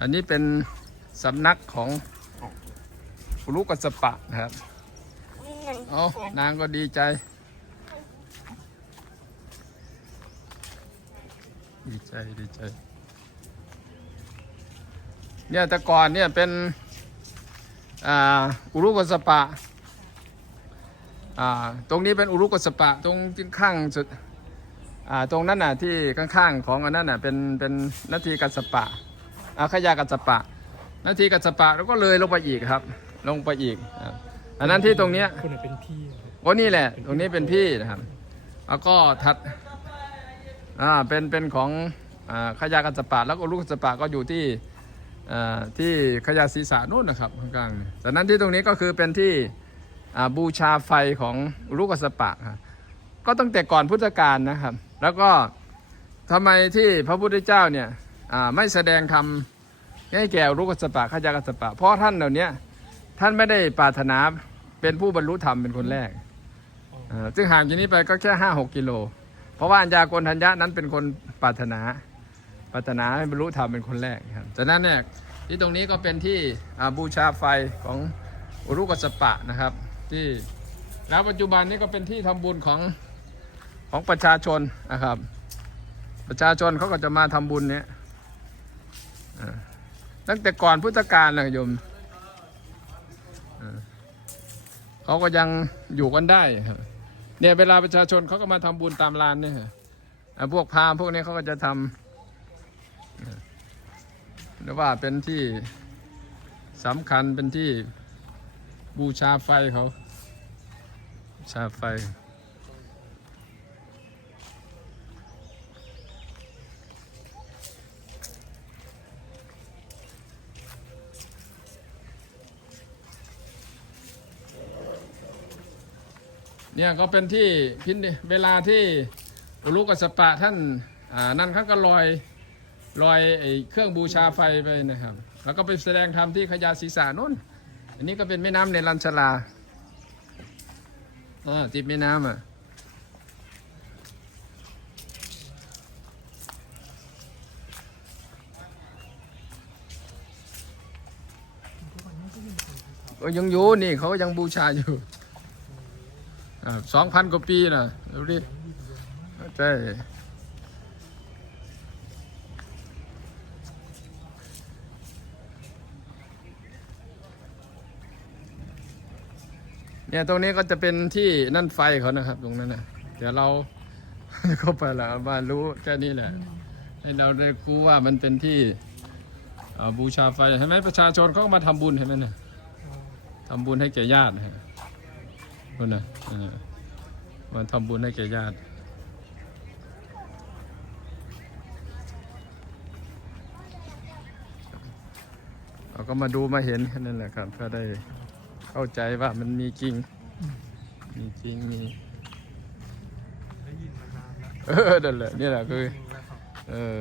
อันนี้เป็นสำนักของอุรุกัสปะนะครับ เอานางก็ดีใจ ดีใจ ดีใจ เนี่ยแต่ก่อนเนี่ยเป็นอุรุกัสปะ ตรงนี้เป็นอุรุกัสปะ ตรงที่ข้างสุดตรงนั้นน่ะที่ข้างๆของอันนั้นน่ะเป็นเป็นนาทีกัสปะ อาขยากัสปะ นาทีกัสปะแล้วก็เลยลงไปอีกครับ ลงไปอีกครับอันนั้นที่ตรงเนี้ยคนไหนเป็นพี่ครับโอ้นี่แหละ ตรงนี้เป็นพี่นะครับ แล้วก็ถัดอ่าเป็นเป็นของอ่าขยากัสปะ แล้วก็ลูกกัสปะก็อยู่ที่อ่าที่ขยาศีรษะนู่นนะครับข้างกลางเนี่ยจากนั้นที่ตรงนี้ก็คือเป็นที่อ่าบูชาไฟของลูกกัสปะครับก็ตั้งแต่ก่อนพุทธกาลนะครับ แล้วก็ทำไมที่พระพุทธเจ้าเนี่ยอ่า ไม่แสดงธรรมให้แก่ลูกกัสปะขยากัสปะ เพราะท่านเหล่านี้ท่านไม่ได้ปรารถนาเป็นผู้บรรลุธรรมเป็นคนแรกซึ่งห่างจากนี้ไปก็แค่ห้าหกกิโล เพราะว่าอัญญากลทัญญะนั้นเป็นคนปรารถนาปรารถนาให้บรรลุธรรมเป็นคนแรกครับจากนั้นเนี่ยที่ตรงนี้ก็เป็นที่อาบูชาไฟของอุรุกสปะนะครับ ที่แล้วปัจจุบันนี้ก็เป็นที่ทำบุญของของประชาชนนะครับ ประชาชนเขาก็จะมาทำบุญเนี้ย ตั้งแต่ก่อนพุทธกาลนะโยมเขาก็ยังอยู่กันได้เนี่ยเวลาประชาชนเขาก็มาทำบุญตามลานเนี่ยฮะพวกพราหมณ์พวกนี้เขาก็จะทำอ่าหรือว่าเป็นที่สำคัญเป็นที่บูชาไฟเขาบูชาไฟ เนี่ยก็เป็นที่พินเวลาที่อุลุกัสปะท่านอ่านั่นเขาก็ลอยลอยไอ้เครื่องบูชาไฟไปนะครับ แล้วก็ไปแสดงธรรมที่ขยาศีสานุ่นอันนี้ก็เป็นแม่น้ำในลันชลาอ่าติดแม่น้ำอะก็ยังอยู่นี่เขาก็ยังบูชาอยู่ สองพันกว่าปีนะดูดิใช่เนี่ยตรงนี้ก็จะเป็นที่นั่นไฟเขานะครับ ตรงนั้นนะเดี๋ยวเราเข้าไปแล้วมารู้แค่นี้แหละ ให้เราได้รู้ว่ามันเป็นที่บูชาไฟเห็นไหมประชาชนเขาก็มาทำบุญเห็นไหมนะทำบุญให้แก่ญาตินะ ฮะคนนะมาทำบุญให้แก่ญาติเราก็มาดูมาเห็นแค่นั้นแหละครับก็ได้เข้าใจว่ามันมีจริง มีจริงมีเออนั่นแหละนี่แหละคือ เออ